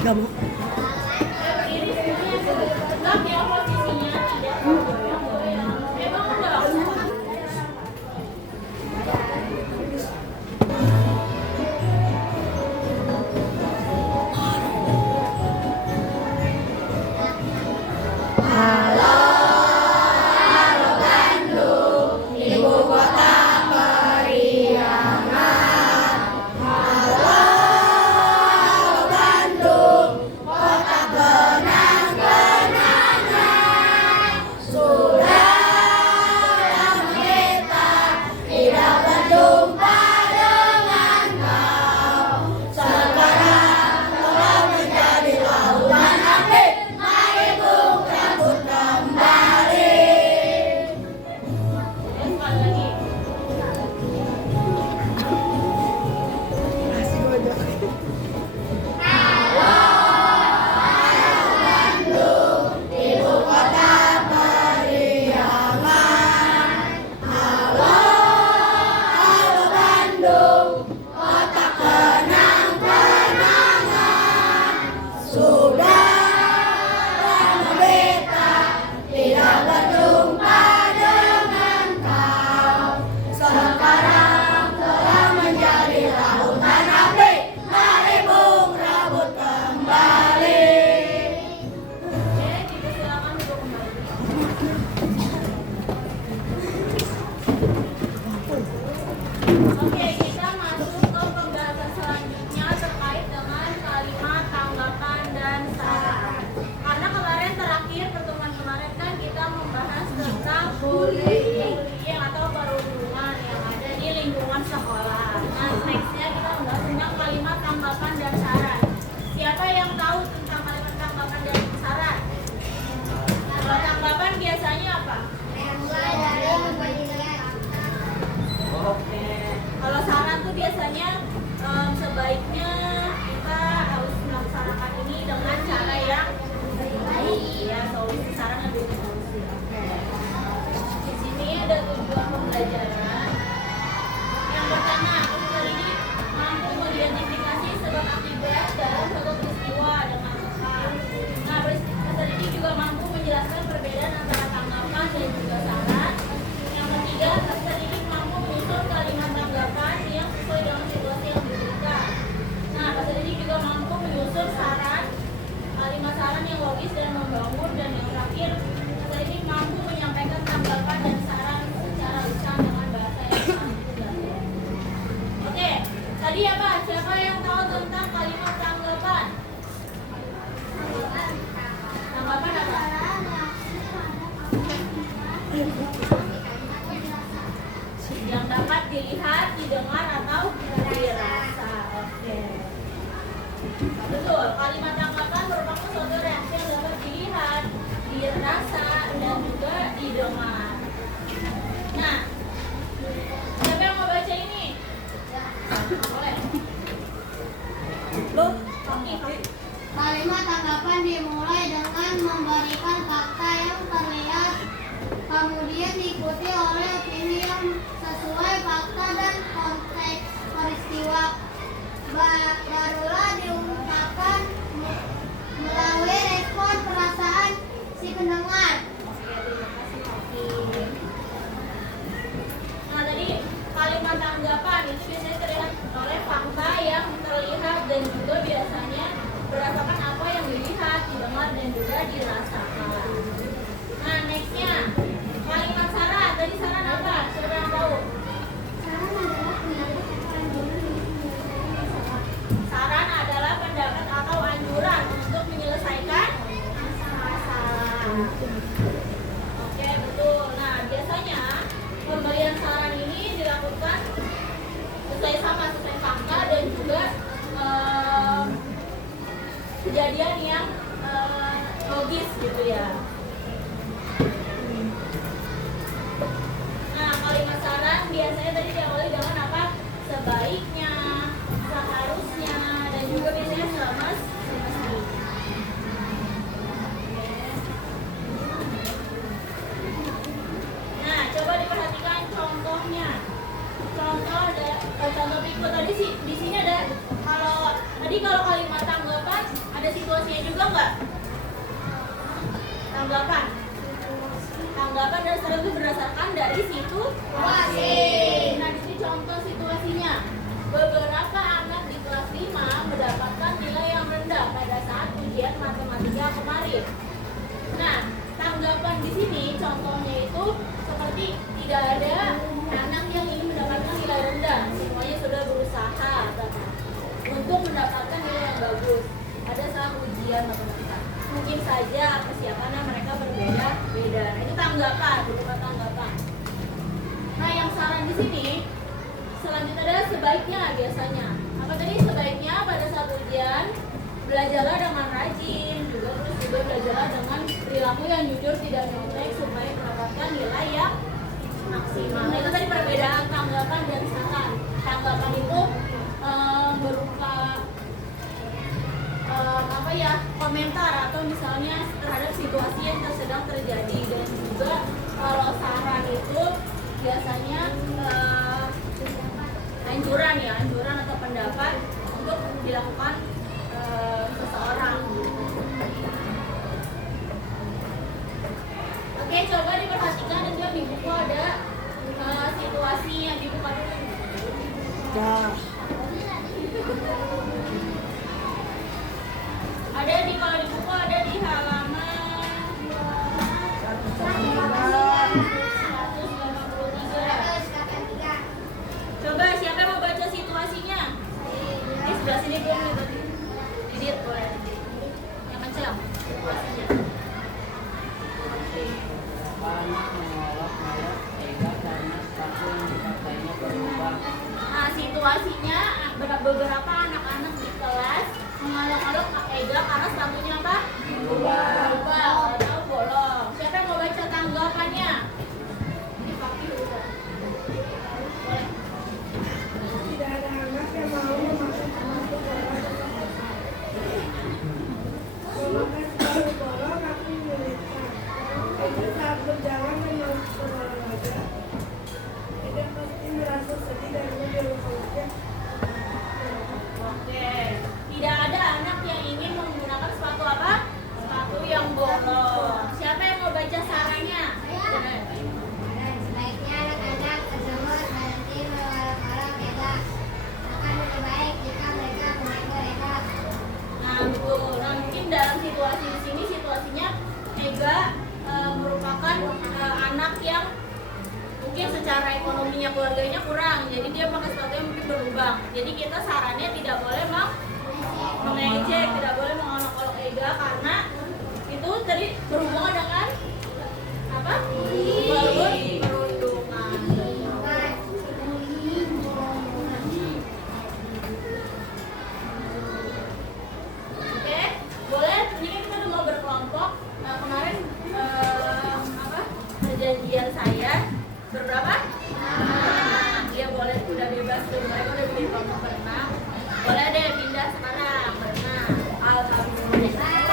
Gak mau. Berdiri semuanya tegak ya posisinya, tidak goyang-goyang. Bangun dong. Asik aja. Oke, dipersilakan untuk kembali. Oke, kita masuk ke pembahasan selanjutnya terkait dengan kalimat tanggapan dan saran. Karena kemarin terakhir pertemuan kemarin kan kita membahas tentang bullying atau perundungan yang ada di lingkungan sekolah. Nah, nextnya kita membahas tentang kalimat tanggapan dan saran. Siapa yang tahu tentang kalimat tanggapan dan saran? Kalau tanggapan biasanya apa? Oke. Kalau saran tuh biasanya sebaiknya kita harus melaksanakan ini dengan cara yang baik, ya, solusi saran lebih ke solusi. Oke. Di sini ada tujuan pembelajaran. Yang pertama, unsur ini mampu mengidentifikasi sebab akibat dalam suatu peristiwa dengan tepat. Nah, unsur ini juga mampu menjelaskan perbedaan antara tanggapan dan juga saran. Yang ketiga, unsur ini mampu menyusun kalimat tanggapan yang sesuai dengan situasi yang diberikan. Nah, unsur ini juga mampu menyusun saran, kalimat saran yang logis dan membangun. Dan yang terakhir, unsur ini mampu menyampaikan tanggapan dan saran secara lisan dengan bahasa yang sangat jelas. Oke, tadi apa? Siapa yang tahu tentang kalimat tanggapan? Tanggapan apa? Yang dapat dilihat, didengar, atau dirasa. Oke. Betul, kalimat tanggapan merupakan suatu reaksi yang dapat dilihat, dirasa, dan juga didengar. Nah, siapa yang mau baca ini? Boleh. Lo Oke. Kalimat tanggapan dimulai dengan memberikan fakta yang terlihat, kemudian diikuti oleh opini yang sesuai fakta dan konteks peristiwa. Barulah diungkapkan melalui respon perasaan si pendengar. Oke, terima kasih Oki. Nah, tadi kalimat tanggapan itu biasanya terlihat oleh fakta yang terlihat dan juga biasanya berdasarkan apa yang dilihat, didengar, dan juga dirasakan. Nah, nextnya kalimat saran. Tadi saran apa? Siapa yang tahu? Saran adalah pendapat atau anjuran untuk menyelesaikan masalah. Oke, betul. Nah, biasanya pemberian saran ini dilakukan sesuai fakta dan juga kejadian yang logis gitu ya. Nah, kalimat saran biasanya tadi diawali dengan apa? Sebaiknya, seharusnya, dan juga biasanya semestinya. Nah, coba diperhatikan contohnya. Contoh berikut tadi sih di sini ada kalau kalimat tanggapan Ada situasinya juga nggak? Tanggapan. Tanggapan dan saran itu berdasarkan dari situasi. Nah, di sini contoh situasinya. Beberapa anak di kelas 5 mendapatkan nilai yang rendah pada saat ujian matematika kemarin. Nah, tanggapan di sini contohnya itu seperti tidak ada anak yang ingin mendapatkan nilai rendah. Semuanya sudah berusaha untuk mendapatkan nilai yang bagus pada saat ujian matematika. Mungkin saja persiapannya mereka berbeda-beda. Nah, itu tanggapan, berupa tanggapan. Nah, yang saran di sini selanjutnya adalah sebaiknya biasanya. Apa tadi sebaiknya pada saat ujian belajarlah dengan rajin, juga belajarlah dengan perilaku yang jujur, tidak nyontek supaya mendapatkan nilai yang maksimal. Nah, itu tadi perbedaan tanggapan dan saran. Tanggapan itu berupa komentar atau misalnya terhadap situasi yang sedang terjadi, dan juga kalau saran itu biasanya anjuran atau pendapat untuk dilakukan seseorang. Oke, coba diperhatikan dan juga di buku ada situasinya, dibuka dulu. Ada di kalau di buku ada di halaman 183. Coba siapa yang mau baca situasinya? Di sebelah sini boleh tadi. Edit boleh. Yang kencang situasinya. Nah, situasinya beberapa anak-anak di kelas mengalok-alok Kak Ega karena sepatunya apa? Berubah atau bolong. Siapa yang mau baca tanggapannya? Ini pakai boleh. Tidak ada anak yang mau memakai sepatu bola. Bolongnya selalu bolong, aku menyulitkan. Itu saat berjalan dengan berolahraga. Tidak pasti merasa sedih dan berolahraga. Oke. Tidak ada anak yang ingin menggunakan sepatu apa? Sepatu yang bolong. Siapa yang mau baca sarannya? Sebaiknya anak-anak tersebut berhenti mengolok-olok Ega. Akan lebih baik jika mereka menegur Ega. Nah, betul. Nah, mungkin dalam situasi di sini situasinya Ega merupakan anak yang mungkin secara ekonominya keluarganya kurang, jadi dia pakai sepatu yang mungkin berlubang. Jadi kita sarannya tidak boleh mengejek, tidak boleh mengolok-olok Ega karena itu tadi berhubungan dengan apa? Perundungan. Oke, boleh. Ini kita udah mau berkelompok. Nah, kemarin perjanjian saya berberapa? Dia boleh udah bebas tuh, mereka udah beli kelompok berenang. Boleh deh pindah sekarang berenang. Alhamdulillah.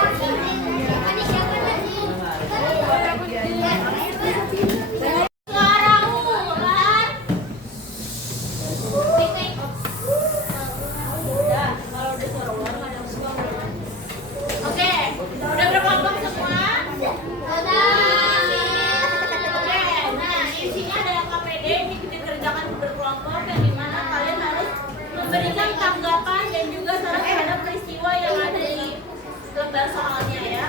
Suaramu, Lan. Udah, kalau udah suara ular nggak ada musuh. Oke, udah berkelompok semua? Oke, nah isinya ada KPD, ini dikerjakan berkelompok yang dimana kalian harus memberikan tanggapan dan juga saran terhadap peristiwa yang ada di lembar soalnya ya.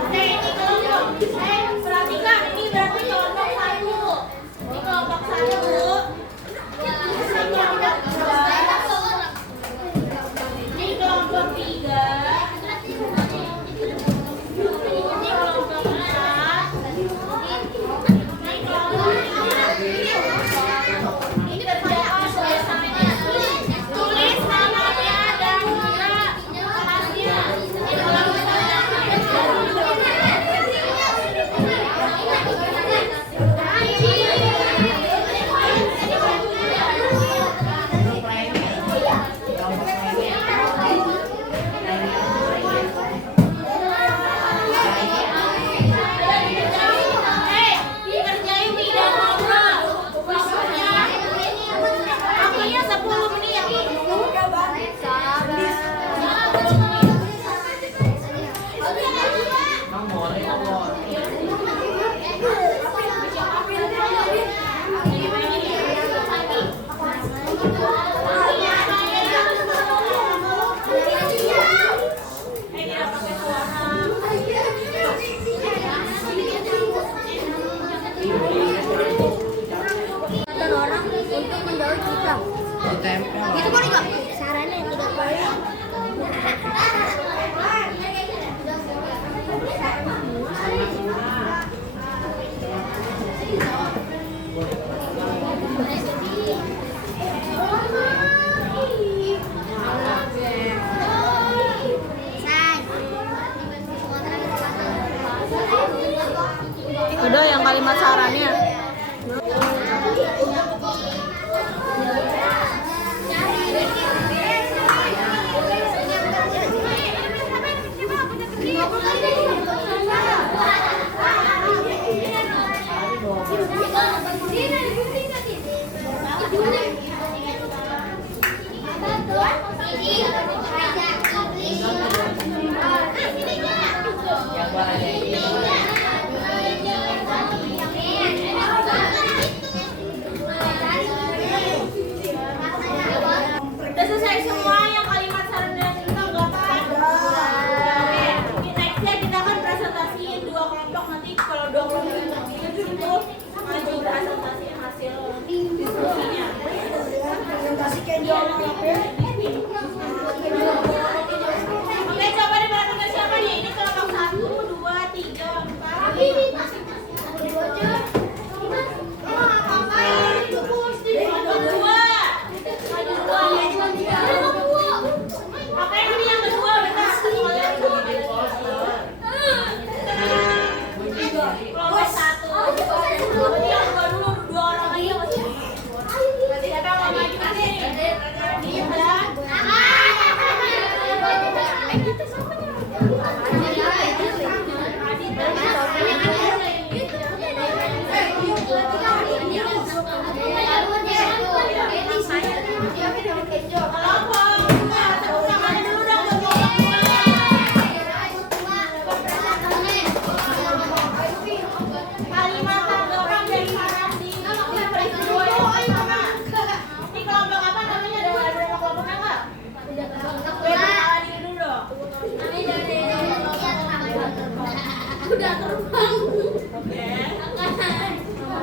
Oke, ini kelompok. Perhatikan, ini berarti kelompok 1. Ini kelompok 1. Ini kelompok 3. Ini kelompok 4. Ini kelompok 5. Ini kerjaan biasanya. Tulis namanya dan juga kelasnya. Ini kelompok 6. Itu boleh nggak? Sarannya 3 kali. Udah yang kalimat sarannya. Udah selesai semua yang kalimat saran dan cerita enggak kan? Oke, nextnya kita akan presentasiin 2 kelompok nanti kalau 2 kelompok yang terpilih itu maju presentasiin hasil diskusinya. Presentasi kayak jualan apa? Oke, coba diperhatikan siapa nih? Ini kelompok 1, 2, 3, 4. Oke, ini yang kedua, bentar. Kelompok 1. Berarti yang kedua dulu, 2 orang aja masih. Siapa yang mau maju nanti? Dinda. Kalimat tanggapan dari saran di peristiwa yang pertama. Ini kelompok apa namanya? Ada berapa kelompoknya nggak? Kenalan diri dulu dong. Udah terbang. Oke.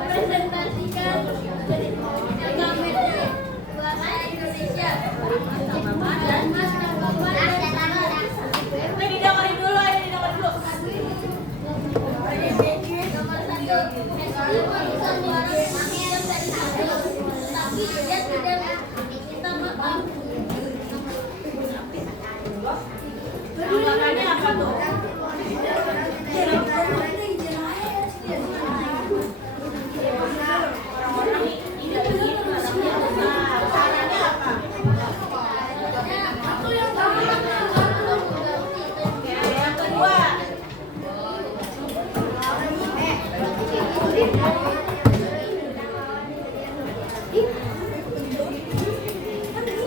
Presentasikan bahasa Indonesia dan Mas Ini didengarin dulu, ini didengarin dulu. nomor 1 barusan tapi dia tidak minta maaf. Tanggapannya apa tuh? Orang-orang tidak ingin menanamnya besar. Sarannya apa? Oke, yang kedua.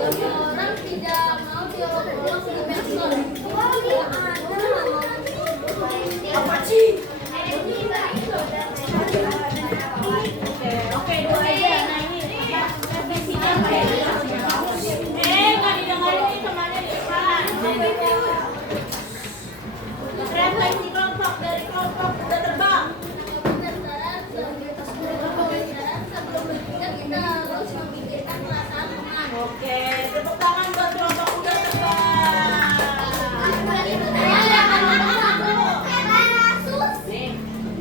Semua orang tidak mau dialog-dialog di medsos. Apa sih? Oke, 2 aja. Nah, ini revisinya apa ya? Nggak didengarin nih temannya di depan. Refleksi kelompok dari kelompok udah terbang. Sebelum berpikir kita harus memikirkan perasaan teman. Oke, tepuk tangan buat kelompok udah terbang.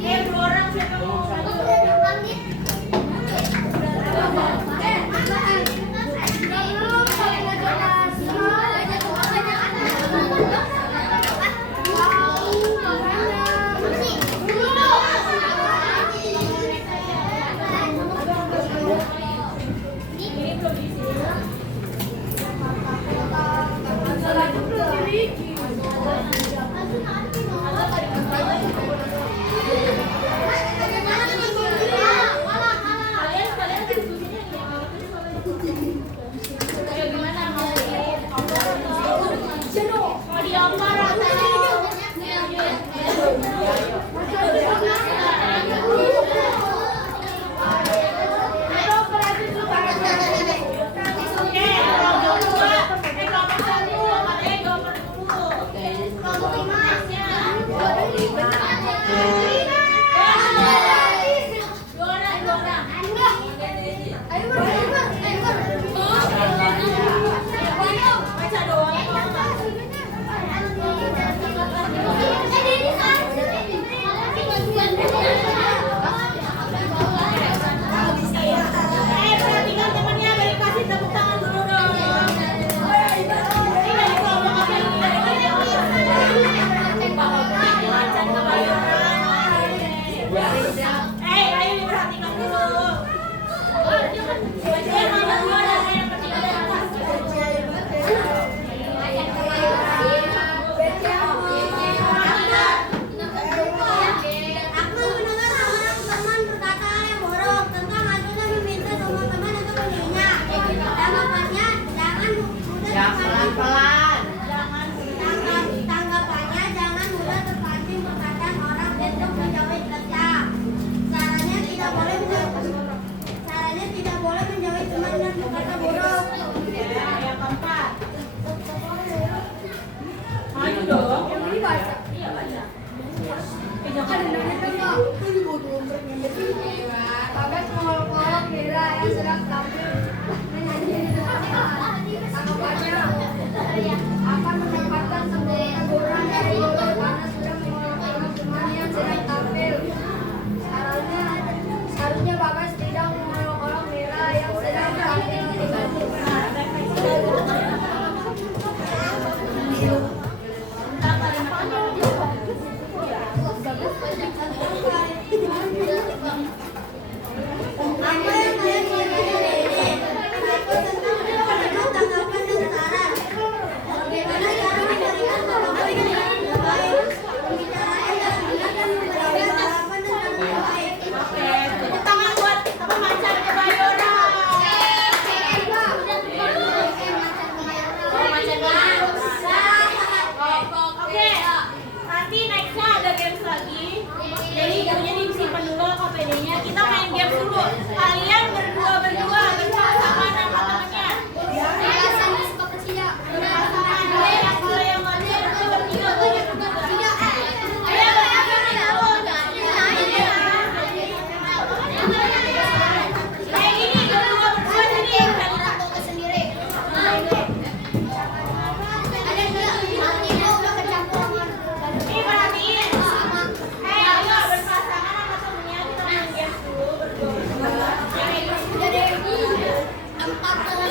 Nih, 2 orang siapa mau maju? Ini belum diisi. Kalian diskusinya kayak gimana? Mau diomor atau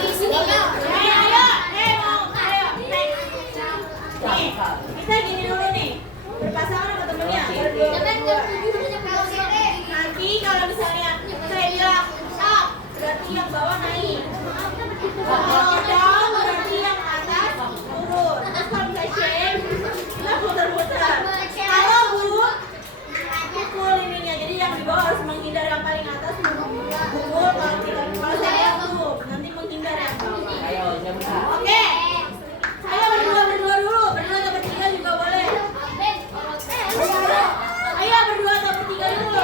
Nih, kita gini dulu nih. Berpasangan sama temennya. Nanti kalau misalnya saya bilang up, berarti yang bawah naik. Kalau down, berarti yang atas turun. Terus kalau misalnya shake, kita putar-putar. Kalau bu, pukul ininya. Jadi yang di bawah harus menghindar yang paling atas. Pukul kalau saya bu, nanti menghindar yang bawah. Oke. Saya berdua dulu. Berdua atau bertiga juga boleh. Ayo berdua atau bertiga dulu.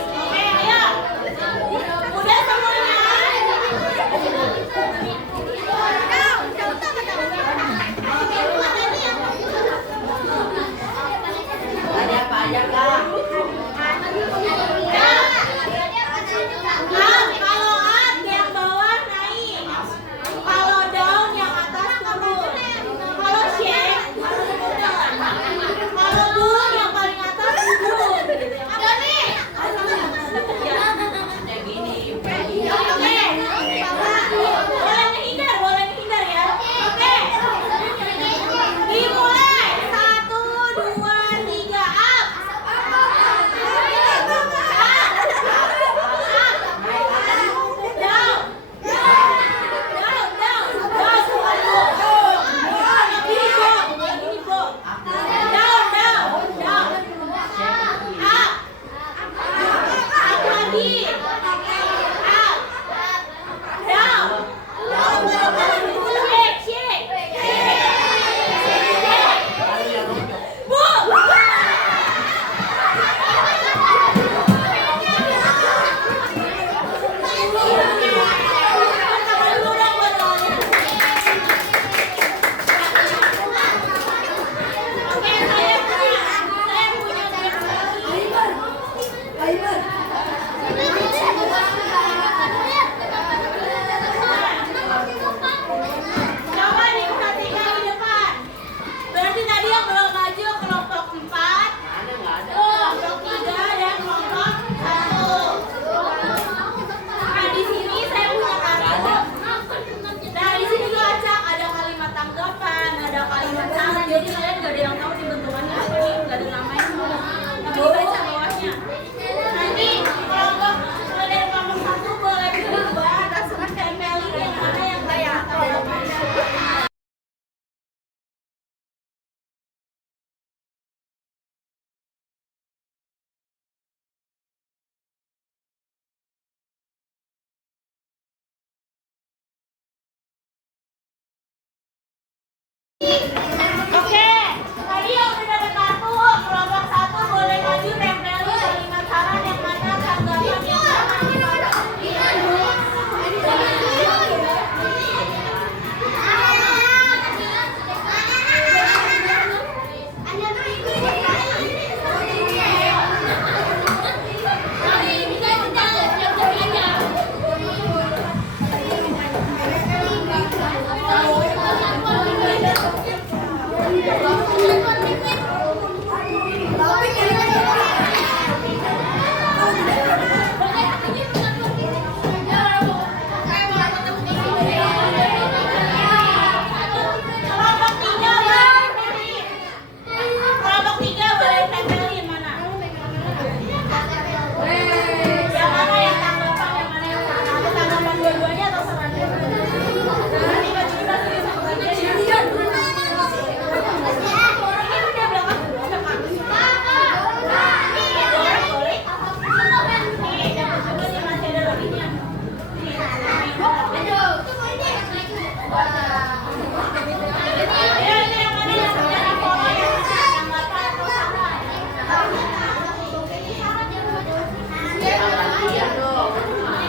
Oke, ayo. Udah semuanya. Ada apa aja kak? Kalau up yang bawah naik. Kalau down yang atas turun. Kalau shake harus putar. Kalau boom yang paling atas turun. Kayak gini. Oke. Boleh menghindar ya. Oke. Dimulai. 1, 2, 3 up. Coba diperhatikan di depan. Berarti tadi yang belum maju kelompok 4, kelompok 3 dan kelompok 1. Nah di sini saya punya kartu. Nah di sini tuh acak ada kalimat tanggapan, ada kalimat saran. Jadi kalian nggak ada yang tahu dibentukannya apa nih, nggak ada namanya semua. Tapi dibaca bawahnya. Nanti kelompok dari kelompok 1 boleh berdua terserah tempelin yang mana yang kayak tahu. Oke, tadi yang udah dapat kartu, kelompok 1 boleh maju tempelin kalimat saran yang mana tanggapan yang kelompok 3 boleh tempelin mana? Yang mana yang tanggapan, yang mana yang saran? Ada tanggapan dua-duanya atau saran dua-duanya? Nanti baju-baju bisa kebagian ya. Ini udah belakang udah Kak. Boleh? Nih, dan coba nih masih ada laginya. Ya, ini yang mana yang secara pola yang tanggapan atau saran? Iya dong. Nah,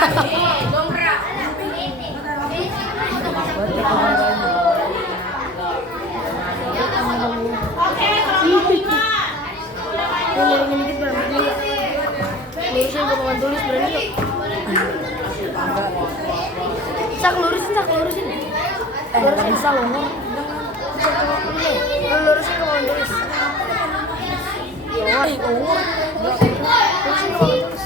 Oke, kelompok 5. Ngomongin dikit berani nggak? Lurusin ke papan tulis berani nggak? Sak lurusin. Nggak bisa loh. Lurusin ke papan tulis. Lurusin ke papan tulis.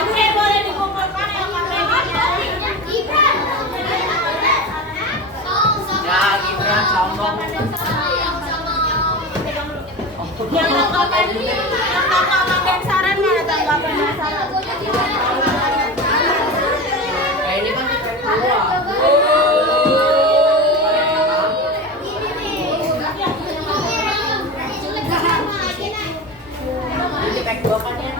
Oke, boleh dikumpulkan yang KTP-nya. Ya, Gibran sombong. Yang tanggapan dan saran mana tanggapan dan saran? Ya ini kan di kedua. Ini pack 2 kan ya.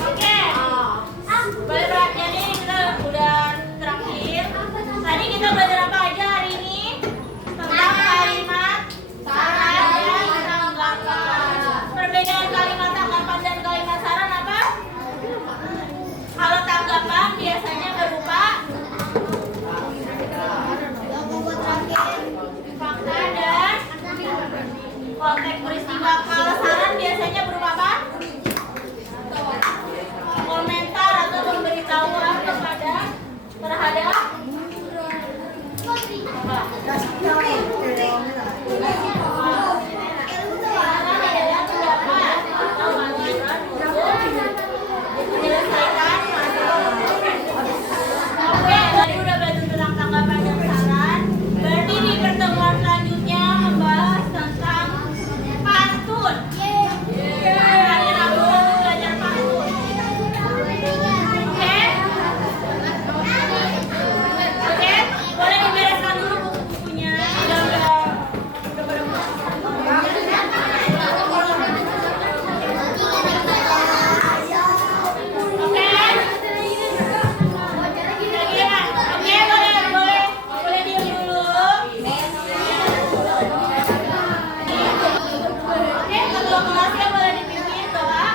Oke, boleh perhatian nih, kita udah terakhir. Tadi kita belajar apa aja hari ini? Tentang kalimat saran dan tanggapan. Perbedaan kalimat tanggapan dan kalimat saran apa? Kalau tanggapan biasanya berupa fakta dan konteks peristiwa. Kalau saran biasanya berupa apa? Komentar atau pemberitahuan kepada terhadap saran adalah pendapat atau masukan untuk menyelesaikan masalah. Oke, tadi udah belajar tentang tanggapan dan saran. Berarti di pertemuan selanjutnya membahas tentang pantun. Hari Rabu kita belajar pantun. Oke, boleh dibereskan dulu buku-bukunya. Udah pada Oke. Kira-kira. Oke, boleh diam dulu. Oke, ketua kelasnya boleh dipimpin, Bapak.